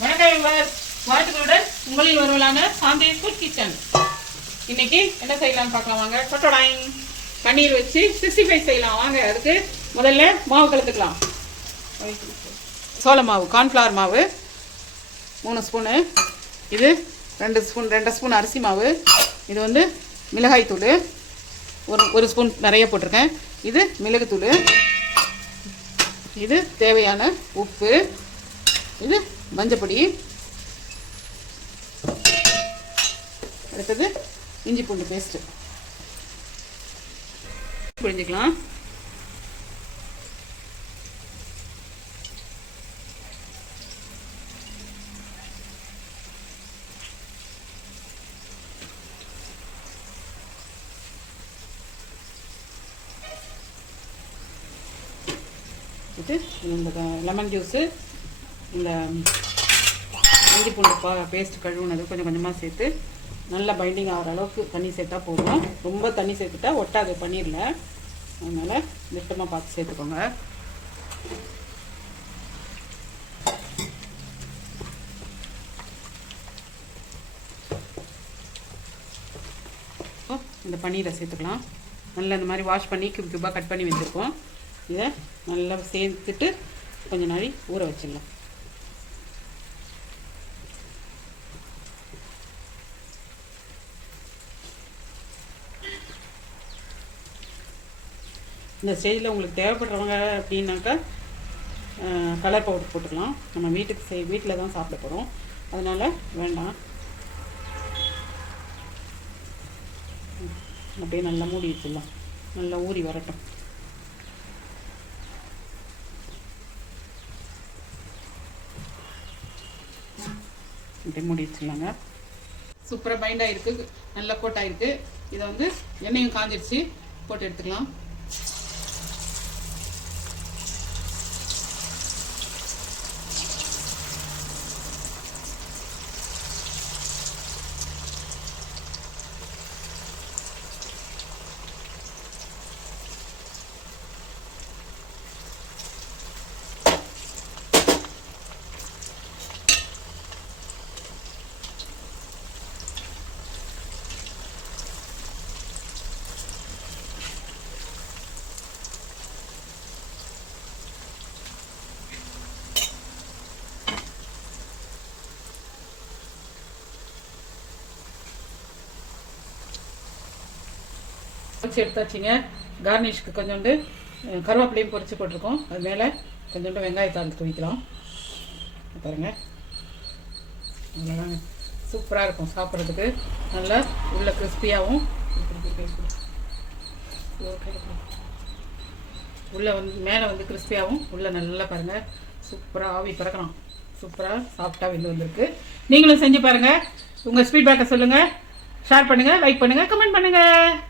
வணக்கம் வியூவர்ஸ், வாழ்த்துக்களுடன் உங்களில் ஒருவரான சாந்தி ஃபுட் கிச்சன். இன்னைக்கு என்ன செய்யலாம்னு பார்க்கலாம் வாங்க. டொட்டோடாயின் பன்னீர் வச்சு 65 செய்யலாம் வாங்க. அதுக்கு முதல்ல மாவு கலந்துக்கலாம். சோள மாவு, கார்ன்ஃப்ளவர் மாவு 3 ஸ்பூனு, இது 2 ஸ்பூன் அரிசி மாவு, இது வந்து மிளகாய் தூள் ஒரு ஸ்பூன் நிறைய போட்டிருக்கேன், இது மிளகுத்தூள், இது தேவையான உப்பு, இது மஞ்சப்பொடி, அடுத்தது இஞ்சி பூண்டு பேஸ்ட்டு புரிஞ்சுக்கலாம். இது இந்த லெமன் ஜூஸு, இந்த இஞ்சி பூண்டு பேஸ்ட் கழுவுனது கொஞ்சம் கொஞ்சமாக சேர்த்து நல்லா பைண்டிங் ஆகிற அளவுக்கு தண்ணி சேர்த்தா போதும். ரொம்ப தண்ணி சேர்த்துட்டா ஒட்டாது பன்னீரில், அதனால் திட்டமாக பார்த்து சேர்த்துக்கோங்க. இந்த பன்னீரை சேர்த்துக்கலாம். நல்லா இந்த மாதிரி வாஷ் பண்ணி கியூபாக கட் பண்ணி வச்சுருக்கோம். இதை நல்லா சேர்த்துட்டு கொஞ்ச நாள் ஊற வச்சிடலாம். இந்த ஸ்டேஜில் உங்களுக்கு தேவைப்படுறவங்க அப்படின்னாக்கா கலர் பவுடர் போட்டுக்கலாம். நம்ம வீட்டில் தான் சாப்பிட போகிறோம், அதனால் வேண்டாம். அப்படியே நல்லா மூடி வச்சிடலாம், நல்லா ஊறி வரட்டும். இப்படி மூடி வச்சிடலாங்க. சூப்பராக பைண்ட் ஆகிருக்கு, நல்லா கோட் ஆகிருக்கு. இதை வந்து எண்ணெயும் காஞ்சிடுச்சு, போட்டு எடுத்துக்கலாம். எடுத்தாச்சுங்க. கார்னிஷ்க்கு கொஞ்சோண்டு கருவேப்பிலையும் பொரிச்சு போட்டிருக்கோம். அது மேலே கொஞ்சோண்டு வெங்காயத்தாள் தூவிக்கலாம். பாருங்க, அவ்வளோதாங்க. சூப்பராக இருக்கும் சாப்பிட்றதுக்கு. நல்லா உள்ள கிறிஸ்பியாகவும், உள்ள வந்து மேலே வந்து கிறிஸ்பியாகவும், உள்ள நல்லா பாருங்கள் சூப்பராக ஆவி பறக்கலாம். சூப்பராக சாஃப்டாக வெளில வந்திருக்கு. நீங்களும் செஞ்சு பாருங்கள். உங்கள் ஃபீட்பேக்கை சொல்லுங்கள், ஷேர் பண்ணுங்கள், லைக் பண்ணுங்கள், கமெண்ட் பண்ணுங்கள்.